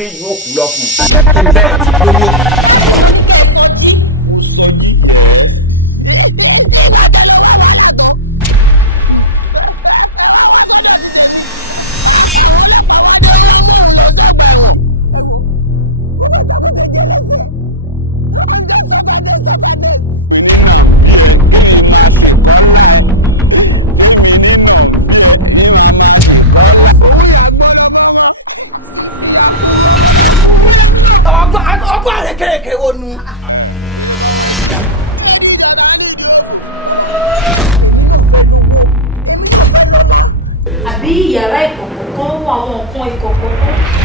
dé yóò kú lọ fún kí n bẹ̀rẹ̀ ti lóyún. Àbí yàrá ìkọ̀kọ̀ kan wà àwọn nǹkan ìkọ̀kọ̀ kan.